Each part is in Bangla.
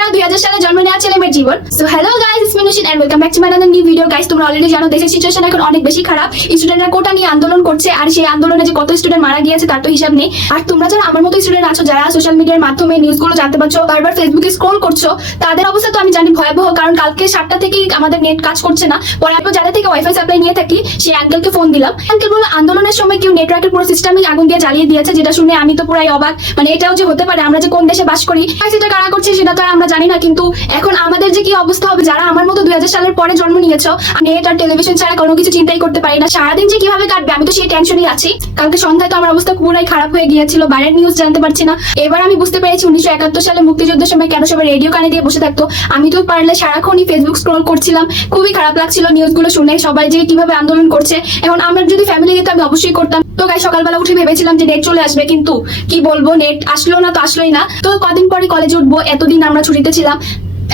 ছাড়া 2000 সালে জন্ম নেওয়া ছেলে মেয়ের জীবন। সো হ্যালো গাইস, ইটস মিনুশিন and welcome back to my another new video. Guys, তোমরা অলরেডি জানো দেশের সিচুয়েশন এখন অনেক বেশি খারাপ। স্টুডেন্টরা কোটা নিয়ে আন্দোলন করছে, আর সেই আন্দোলনে যে কত স্টুডেন্ট মারা গিয়েছে তার তো হিসাব নেই। আর তোমরা যারা আমার মতো স্টুডেন্ট আছো, যারা সোশ্যাল মিডিয়ার মাধ্যমে নিউজগুলো জানতে পারছো, বারবার ফেসবুকে স্ক্রল করছো, তাদের অবস্থা তো আমি জানি ভয়াবহ। কারণ কালকে 7টা থেকেই আমাদের নেট কাজ করছে না। পরে আমি যাদের থেকে ওয়াইফাই সাপ্লাই নিয়ে থাকি সেই আঙ্কেলকে ফোন দিলাম। আঙ্কেল বলল আন্দোলনের সময় কেউ নেটওয়ার্কের পুরো সিস্টেমই আগুন দিয়ে জ্বালিয়ে দিয়েছে, যেটা শুনে আমি তো পুরাই অবাক। মানে এটাও যে হতে পারে, আমরা যে কোন দেশে বাস করি, সেটা কারা করছে সেটা তো আর আমরা জানি না। কিন্তু এখন আমাদের যে কি অবস্থা হবে, যারা আমার মতো 2000 সালের পরে জন্ম নিয়েছো, নেট আর টেলিভিশন ছাড়া কোনো কিছু চিন্তাই করতে পারি না। সারাদিন যে কিভাবে কাটবে আমি তো সেই টেনশনই আছি। কালকে সন্ধ্যায় তো আমার অবস্থা পুরাই খারাপ হয়ে গিয়েছিল, বাইরের নিউজ জানতে পারছি না। এবার আমি বুঝতে পেরেছি 1971 সালে মুক্তিযুদ্ধের সময় কেন সবাই রেডিও কানে দিয়ে বসে থাকতো। আমি তো পারলে সারাক্ষণই ফেসবুক স্ক্রল করছিলাম। খুবই খারাপ লাগছিল নিউজগুলো শুনে, সবাই যে কিভাবে আন্দোলন করছে। এখন আমার যদি ফ্যামিলি দিত আমি অবশ্যই করতাম। তো গাই সকালবেলা উঠে ভেবেছিলাম যে নেট চলে আসবে, কিন্তু কি বলবো, নেট আসলো না তো আসলোই না। তো কদিন পরে কলেজে উঠবো, এতদিন আমরা ছুটিতে ছিলাম,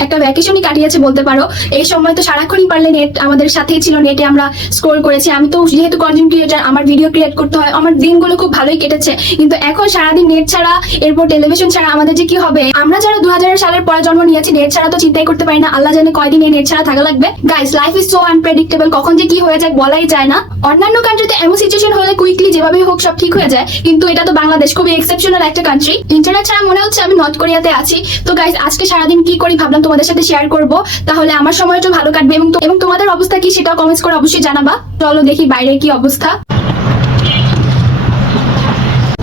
একটা ভ্যাকেশনই কাটিয়েছে বলতে পারো। এই সময় তো সারাক্ষণই পারলে নেট আমাদের সাথেই ছিল, নেটে আমরা স্ক্রোল করেছি। আমি তো যেহেতু কন্টেন্ট ক্রিয়েটার, আমার ভিডিও ক্রিয়েট করতে হয়, আমার দিনগুলো খুব ভালোই কেটেছে। কিন্তু এখন সারাদিন নেট ছাড়া, এরপর টেলিভিশন ছাড়া আমাদের যে কি হবে। আমরা যারা 2000 সালের পরে জন্ম নিয়েছি, নেট ছাড়া তো চিন্তাই করতে পারি না। আল্লাহ জানে কয়দিন এই নেট ছাড়া থাকা লাগবে। Guys, life is so unpredictable, কখন যে কি হয়ে যায় বলাই যায় না। অন্যান্য কান্ট্রিতে এমন সিচুয়েশন হলে কুইকলি যেভাবেই হোক সব ঠিক হয়ে যায়, কিন্তু এটা তো বাংলাদেশ, খুবই এক্সেপশনাল একটা কান্ট্রি। ইন্টারনেট ছাড়া মনে হচ্ছে আমি নর্থ কোরিয়াতে আছি। তো গাইস, আজকে সারাদিন কি করি ভাবলাম তোমাদের সাথে শেয়ার করব, তাহলে আমার সময়টা ভালো কাটবে। এবং তোমাদের অবস্থা কি সেটা কমেন্টস করে অবশ্যই জানাবা। চলো দেখি বাইরের কি অবস্থা।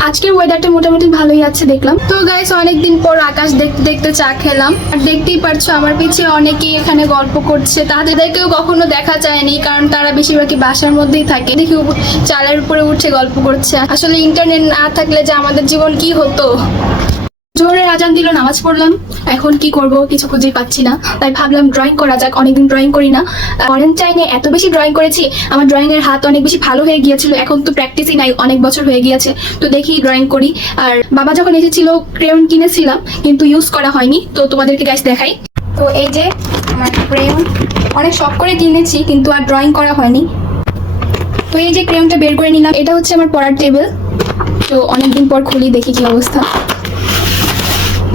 আজকের ওয়েদারটা মোটামুটি ভালোই আছে দেখলাম। তো গাইস, অনেকদিন পর আকাশ দেখতে দেখতে চা খেলাম। আর দেখতেই পারছো আমার পিছিয়ে অনেকেই এখানে গল্প করছে। তাদেরকেও কখনো দেখা যায়নি, কারণ তারা বেশিরভাগই বাসার মধ্যেই থাকে। দেখি চালের উপরে উঠে গল্প করছে। আসলে ইন্টারনেট না থাকলে যে আমাদের জীবন কি হতো। জোহরের আজান দিল, নামাজ পড়লাম। এখন কি করব কিছু খুঁজে পাচ্ছি না, তাই ভাবলাম ড্রয়িং করা যাক। অনেকদিন ড্রয়িং করি না। কোয়ারেন্টাইনে এত বেশি ড্রয়িং করেছি, আমার ড্রয়িং এর হাত অনেক বেশি ভালো হয়ে গিয়েছিল। এখন তো প্র্যাকটিসই নাই, অনেক বছর হয়ে গিয়েছে। তো দেখি ড্রয়িং করি। আর বাবা যখন এসেছিল ক্রেয়ন কিনেছিলাম, কিন্তু ইউজ করা হয়নি। তো তোমাদেরকে গাইস দেখাই। তো এই যে আমার ক্রেয়ন, অনেক শখ করে কিনেছি কিন্তু আর ড্রয়িং করা হয়নি। তো এই যে ক্রেয়নটা বের করে নিলাম, এটা হচ্ছে আমার পড়ার টেবিল। তো অনেকদিন পর খুলি, দেখি কি অবস্থা।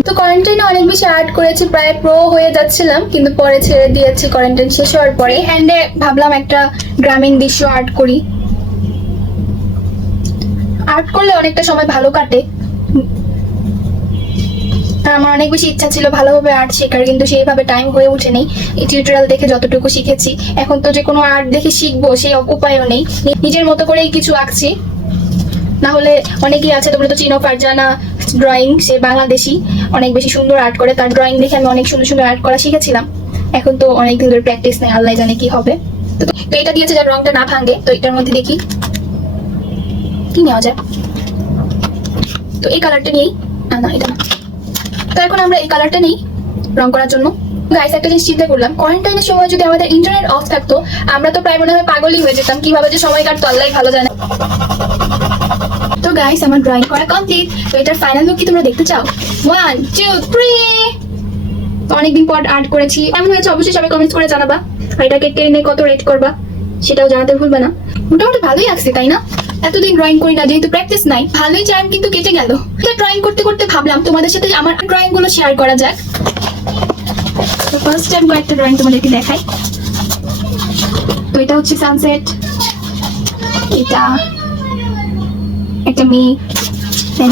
তো কোয়ারেন্টাইনে অনেক বেশি আর্ট করেছি, প্রায় প্রো হয়ে যাচ্ছিলাম, কিন্তু পরে ছেড়ে দিয়েছি কোয়ারেন্টাইন শেষ হওয়ার পরে। হ্যান্ডে ভাবলাম একটা গ্রামীণ দৃশ্য আর্ট করি। আর্ট করলে অনেকটা সময় ভালো কাটে। আমার অনেক বেশি ইচ্ছা ছিল ভালোভাবে আর্ট শেখার, কিন্তু সেইভাবে টাইম হয়ে ওঠেনি। এই টিউটোরিয়াল দেখে যতটুকু শিখেছি, এখন তো যে কোনো আর্ট দেখে শিখবো সেই উপায়ও নেই। নিজের মতো করেই কিছু আঁকছি। না হলে অনেকেই আছে, তোমরা তো চিনো, ফারজানা ড্রয়িং, সে বাংলাদেশি, অনেক বেশি সুন্দর আর্ট করে। তার ড্রয়িং দেখে আমি অনেক সুন্দর সুন্দর আর্ট করা শিখেছিলাম। এখন তো অনেকদিন ধরে প্র্যাকটিস নেই, আল্লাহ জানে কি হবে। তো এটা দিয়েছে যার রংটা না ভাঙে। তো এটার মধ্যে দেখি কি নেওয়া যায়। তো এই কালারটা নিয়েই, না এটা না। তো এখন আমরা এই কালারটা নেই রং করার জন্য। গাইস, একটা জিনিস চিন্তা করলাম, কোয়ারেন্টাইনের সময় যদি আমাদের ইন্টারনেট অফ থাকতো, আমরা তো প্রায় মনে হয় পাগলই হয়ে যেতাম। কিভাবে যে সময় কাটতো আল্লাহ ভালো জানে। তো গাইস, আমার ড্রয়িং করা কমপ্লিট। তো এটার ফাইনাল লুক কি তোমরা দেখতে চাও? 1 2 3। তো অনেকদিন পর আর্ট করেছি, এমন হয়েছে অবশ্যই সবাই কমেন্টস করে জানাবা। আর এটাকে টেনে কত রেট করবা সেটাও জানাতে ভুলবে না। মোটামুটি ভালোই আসছে, তাই না? এতদিন ড্রয়িং করি না, যেহেতু প্র্যাকটিস নাই, ভালোই টাইম কিন্তু কেটে গেল। এটা ড্রয়িং করতে করতে ভাবলাম তোমাদের সাথে আমার ড্রয়িং গুলো শেয়ার করা যাক। তো ফার্স্ট টাইম কয়েকটা ড্রয়িং তোমাদেরকে দেখাই। তো এটা হচ্ছে সানসেট, এটা একটা মেয়ে,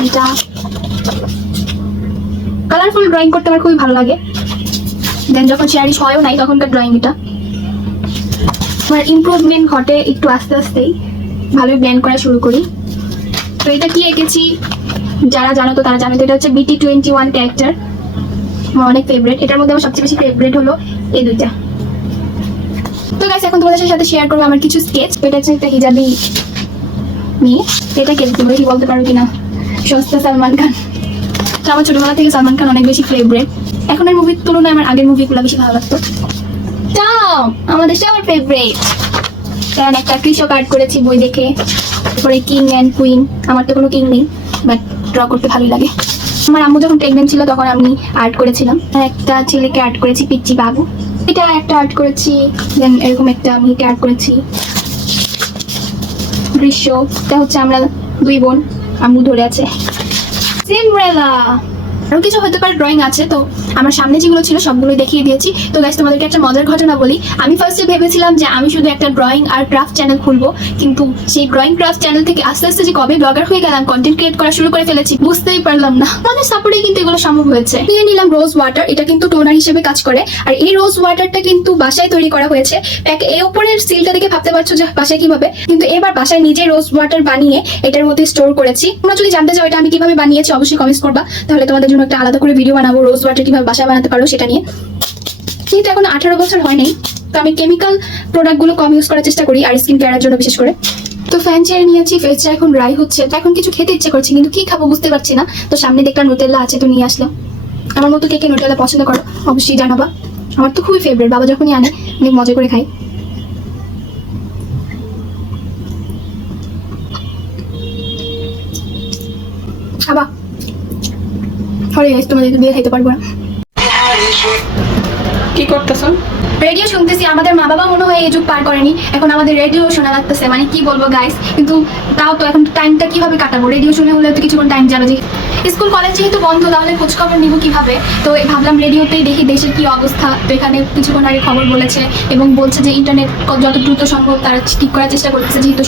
এটা কালারফুল ড্রয়িং করতে আমার খুবই ভালো লাগে। দেন যখন শেয়ারিশ হয়ও নাই তখনকার ড্রয়িং এটা। আমার ইমপ্রুভমেন্ট ঘটে একটু আস্তে আস্তেই, ভালোই ব্লেন্ড করা শুরু করি। তো এটা কি এঁকেছি যারা জানো তো তারা জানো। তো এটা হচ্ছে BT21 ক্যারেক্টার, আমার অনেক ফেভারিট। এটার মধ্যে আমার সবচেয়ে বেশি ফেভারিট হলো এই দুইটা। তো গাইস, এখন তোমাদের সাথে শেয়ার করবো আমার কিছু স্কেচ। এটা হচ্ছে একটা হিজাবি মেয়ে। এটা কে তোমরা কি বলতে পারো কিনা? সস্তা সালমান খান। তো আমার ছোটবেলা থেকে সালমান খান অনেক বেশি ফেভারিট। এখনের মুভির তুলনায় আমার আগের মুভিগুলো বেশি ভালো লাগতো। আমাদের সবার ফেভারিট। কারণ একটা কৃষক আর্ট করেছি বই দেখে। তারপরে কিং অ্যান্ড কুইন। আমার তো কোনো কিং নেই, বাট ড্র করতে ভালোই লাগে। আমার আম্মু যখন প্রেগনেন্ট ছিল তখন আমি আর্ট করেছিলাম। একটা ছেলেকে আর্ট করেছি, পিচ্চি বাবু। এটা একটা আর্ট করেছি। দেন এরকম একটা মেয়েকে আর্ট করেছি। দৃশ্য এটা হচ্ছে আমরা দুই বোন, আম্মু ধরে আছে। সিন্ড্রেলা আরো কিছু হতে পারে ড্রয়িং আছে, তো আমার সামনে যেগুলো ছিল সবগুলো দেখিয়ে দিয়েছি। তো গাইস তোমাদেরকে একটা মজার ঘটনা বলি। আমি ফার্স্টে ভেবেছিলাম যে আমি শুধু একটা ড্রয়িং আর ক্রাফট চ্যানেল খুলবো, কিন্তু সেই ড্রয়িং ক্রাফট চ্যানেল থেকে আস্তে আস্তে যে কবে ব্লগার হয়ে গেলাম, কন্টেন্ট ক্রিয়েট করা শুরু করে ফেলেছি, বুঝতেই পারলাম না। আমাদের সাপোর্টে কিন্তু এগুলো সম্ভব হয়েছে। নিয়ে নিলাম রোজ ওয়াটার, এটা কিন্তু টোনার হিসেবে কাজ করে। আর এই রোজ ওয়াটারটা কিন্তু বাসায় তৈরি করা হয়েছে। এই উপরের সিলটা দেখে ভাবতে পারছো যে বাসায় কিভাবে, কিন্তু এবার বাসায় নিজে রোজ ওয়াটার বানিয়ে এটার মধ্যে স্টোর করেছি। তোমরা যদি জানতে চাও এটা আমি কিভাবে বানিয়েছি অবশ্যই কমেন্টস করবা, তাহলে তোমাদের জন্য একটা আলাদা করে ভিডিও বানাবো রোজ ওয়াটার কিভাবে বাসায় বানাতে পারো সেটা নিয়ে। কিন্তু এখন 18 বছর হয়নি, তো আমি কেমিক্যাল প্রোডাক্টগুলো কম ইউজ করার চেষ্টা করি, আর স্কিন কেয়ারের জন্য বিশেষ করে। তো ফ্যান চেয়ার নিয়েছি, ফেসটা এখন ড্রাই হচ্ছে, তো এখন কিছু খেতে ইচ্ছে করছে, কিন্তু কি খাবো বুঝতে পারছি না। তো সামনে দেখলাম নুটেল্লা আছে, তো নিয়ে আসলাম। আমার মতো কে কে নুটেল্লা পছন্দ করো অবশ্যই জানাবা। আমার তো খুবই ফেভারিট, বাবা যখনই আনে অনেক মজা করে খাই। খাবা সরি গাইস, তোমাদেরকে দিয়ে খাইতে পারবো না। কি করতেছো? রেডিও শুনতেছি। আমাদের মা বাবা মনে হয় এই যুগ পার করেনি, এখন আমাদের রেডিও শোনা লাগতেছে। মানে কি বলবো গাইস, কিন্তু তাও তো এখন টাইমটা কিভাবে কাটাবো? রেডিও শুনে হলে তো কিছুক্ষণ টাইম যাবে। যে স্কুল কলেজ যেহেতু বন্ধ, তাহলে খোঁজ খবর নিব কিভাবে? তো ভাবলাম রেডিওতেই দেখি দেশের কি অবস্থা। তো এখানে কিছুক্ষণ আগে খবর বলেছে এবং বলছে যে ইন্টারনেট যত দ্রুত সম্ভব তারা ঠিক করার চেষ্টা করতেছে, যেহেতু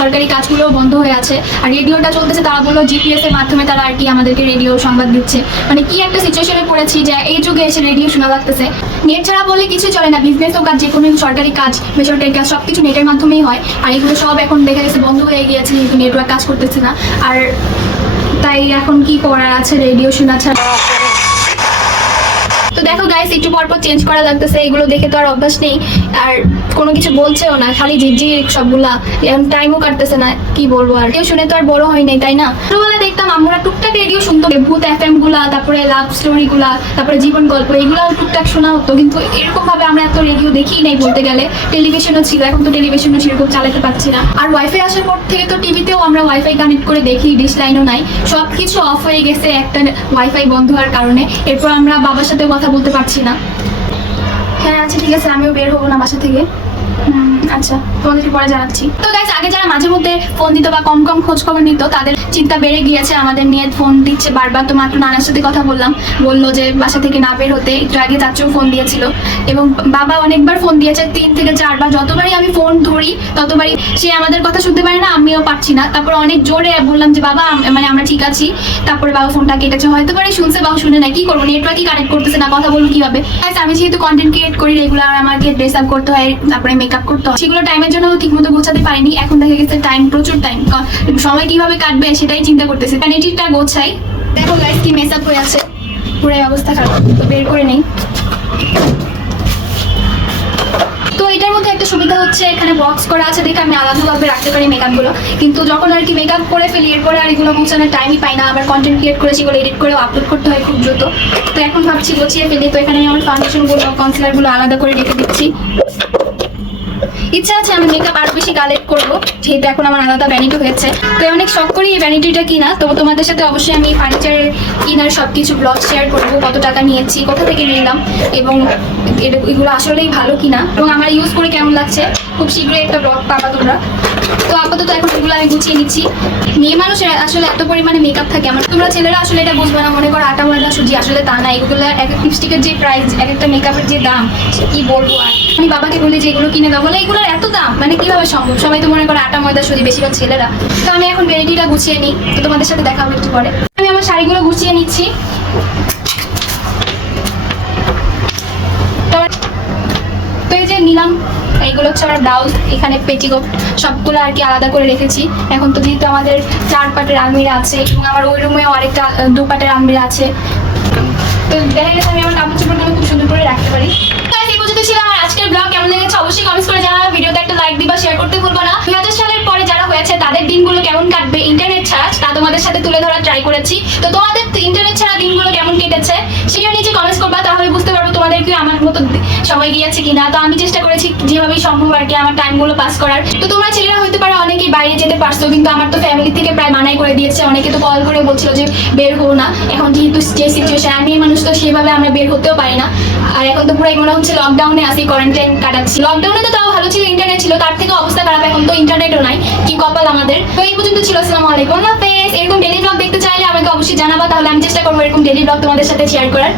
সরকারি কাজগুলোও বন্ধ হয়ে আছে। আর রেডিওটা চলতেছে, তারা বললো জিপিএস এর মাধ্যমে তারা আর কি আমাদেরকে রেডিও সংবাদ দিচ্ছে। মানে কি একটা সিচুয়েশনে পড়েছি যে এই যুগে এসে রেডিও শোনা লাগতেছে। নেট ছাড়া বলে কিছু চলে না, বিজনেস হোক আর যে কোনো সরকারি কাজ বেসরকারি কাজ সবকিছু নেটের মাধ্যমেই হয়। আর এগুলো সব এখন দেখা গেছে বন্ধ হয়ে গিয়েছে, যেহেতু নেটওয়ার্ক কাজ করতেছে না। আর তাই এখন কি করার আছে রেডিও শোনা ছাড়া। তো দেখো গাইস, একটু পরপর চেঞ্জ করা লাগতেছে, এগুলো দেখে তো আর অভ্যাস নেই, আর কোনো কিছু বলছেও না, খালি ঝিরঝির সবগুলা। এখন টাইমও কাটতেছে না, কি বলবো। আর রেডিও শুনে তো আর বড় হয় নাই, তাই না? ছোটবেলায় দেখতাম আমরা টুকটাক রেডিও শুনতো, ভূত এফএম গুলা, তারপরে লাভ স্টোরি গুলা, তারপরে জীবন গল্প, এগুলো টুকটাক শোনা হতো। কিন্তু এরকম ভাবে আমরা এত রেডিও দেখিই নাই বলতে গেলে। টেলিভিশনও ছিল, এখন তো টেলিভিশনও সেরকম চালাতে পারছি না। আর ওয়াইফাই আসার পর থেকে তো টিভিতেও আমরা ওয়াইফাই কানেক্ট করে দেখি, ডিশ লাইনও নাই, সবকিছু অফ হয়ে গেছে একটা ওয়াইফাই বন্ধ হওয়ার কারণে। এরপর আমরা বাবার সাথে কথা বলতে পারছি না। হ্যাঁ আচ্ছা ঠিক আছে, আমিও বের হবো না বাসা থেকে। আচ্ছা, তোমাদেরকে পরে জানাচ্ছি। তো গাইস, আগে যারা মাঝে মধ্যে ফোন দিত বা কম কম খোঁজ খবর নিত, তাদের চিন্তা বেড়ে গিয়েছে আমাদের নিয়ে। ফোন দিচ্ছে বারবার। তো মাত্র নানার সাথে কথা বললাম, বললো যে বাসা থেকে না বের হতে। একটু আগে চাচুও ফোন দিয়েছিল এবং বাবা অনেকবার ফোন দিয়েছে, 3 থেকে 4 বার। যতবারই আমি ফোন ধরি ততবারই সে আমাদের কথা শুনতে পারে না, আমিও পারছি না। তারপর অনেক জোরে বললাম যে বাবা মানে আমরা ঠিক আছি। তারপরে বাবা ফোনটা কেটেছে, হয়তো পারে শুনছে বা শুনে না, কি করবো, নেটওয়ার্কই কানেক্ট করতেছে না, কথা বলবো কিভাবে? আমি যেহেতু কন্টেন্ট ক্রিয়েট করি রেগুলার, আমাকে ড্রেস আপ করতে হয়, তারপরে মেকআপ করতে হয়, সেগুলো টাইমের জন্য ঠিক মতো গোছাতে পারিনি। এখন দেখা গেছে টাইম, প্রচুর টাইম, সময় কিভাবে কাটবে সেটাই চিন্তা করতেছি। ভ্যানিটিটা গোছাই। দেখো গাইস কি মেস আপ হয়ে আছে, পুরো অবস্থা খারাপ, তো বের করে নেই। তো এটার মধ্যে একটা সুবিধা হচ্ছে, এখানে বক্স করা আছে দেখে আমি আলাদাভাবে রাখতে পারি মেকআপগুলো। কিন্তু যখন আর কি মেকআপ করে ফেলি, এরপরে আর এগুলো গোছানোর টাইমই পাই না। আবার কন্টেন্ট ক্রিয়েট করে সেগুলো এডিট করেও আপলোড করতে হয় খুব দ্রুত। তো এখন ভাবছি গুছিয়ে ফেলি। তো এখানে আমি আমার ফাউন্ডেশনগুলো, কনসিলারগুলো আলাদা করে রেখে দিচ্ছি। ইচ্ছা আছে আমি মেকআপ আরো বেশি কালেক্ট করবো, যেহেতু এখন আমার আলাদা ভ্যানিটি হয়েছে। তো অনেক শখ করি এই ভ্যানিটিটা কিনা। তো তোমাদের সাথে অবশ্যই আমি ফার্নিচারের কিনার সবকিছু ব্লগ শেয়ার করবো, কত টাকা নিয়েছি, কোথা থেকে নিলাম, এবং এগুলো আসলেই ভালো কিনা এবং আমার ইউজ করে কেমন লাগছে। খুব শীঘ্রই একটা ব্লগ পাবা তোমরা। তো আপাতত এখন এগুলো আমি গুছিয়ে নিচ্ছি। মেয়ে মানুষের আসলে এত পরিমাণে মেকআপ থাকে, আমার তোমরা ছেলেরা আসলে এটা বুঝবে না, মনে করো আটা ময়দা সুজি, আসলে তা না। এগুলো এক এক লিপস্টিকের যে প্রাইস, এক একটা মেকআপের যে দাম, কি বলবো। আর আমি বাবাকে বলি যে এগুলো কিনে দাও, বলে এগুলোর এত দাম, মানে কিভাবে সম্ভব? সবাই তো মনে করো আটা ময়দা সুজি, বেশিরভাগ ছেলেরা। তো আমি এখন ভ্যানিটিটা গুছিয়ে নিই, তো তোমাদের সাথে দেখা হবে একটু পরে। আমি আমার শাড়িগুলো গুছিয়ে নিচ্ছি। তো এই যে নিলাম, এইগুলো হচ্ছে আমার ব্লাউজ, এখানে পেটিকোট, সবগুলো আর কি আলাদা করে রেখেছি। এখন তো যেহেতু আমাদের 4 পাটের আলমিরা আছে এবং আমার ওই রুমেও আরেকটা 2 পাটের আলমিরা আছে, তো দেখা গেছে আমি আমার কাপড় চোপড়গুলো খুব সুন্দর করে রাখতে পারি। এই পর্যন্ত ছিল আমার আজকের ব্লগ। কেমন লেগেছে অবশ্যই কমেন্টস করে জানাবে। ভিডিওতে একটা লাইক দিবা, শেয়ার করতে ভুলবো না। 2000 সালের পরে যারা হয়েছে তাদের দিনগুলো কেমন কাটবে ইন্টারনেট ছাড়া, তা তোমাদের সাথে তুলে ধরার ট্রাই করেছি। তো তোমাদের ইন্টারনেট ছাড়া দিনগুলো কেমন কেটেছে সেটা নিচে কমেন্টস করবা, তাহলে বুঝতে পারবো তোমাদেরকে আমার মতো সময় গিয়েছে কিনা। তো আমি চেষ্টা করেছি যেভাবেই সম্ভব আর কি আমার টাইমগুলো পাস করার। তো তোমরা ছেলেরা হতে পারে অনেকেই বাইরে যেতে পারছো, কিন্তু আমার তো ফ্যামিলি থেকে প্রায় মানাই করে দিয়েছে। অনেকে তো কল করে বলছিল যে বের হো না, এখন যেহেতু যে সিচুয়েশন, আমি মানুষ তো সেভাবে আমরা বের হতেও পারি না। আর এখন তো পুরাই মনে হচ্ছে লকডাউনে আসি, কোয়ারেন্টাইন কাটাচ্ছি। লকডাউনে তো তাও ভালো ছিল, ইন্টারনেট ছিল, তার থেকে অবস্থা খারাপ। এখন তো ইন্টারনেটও নাই, কি কপাল আমাদের। তো এই পর্যন্ত ছিল। আসসালামু আলাইকুম, আল্লাহ হাফেজ। এরকম ডেইলি ব্লগ দেখতে চাইলে আমাকে অবশ্যই জানাবা, তাহলে আমি চেষ্টা করবো এরকম ডেইলি ব্লগ তোমাদের সাথে শেয়ার করার।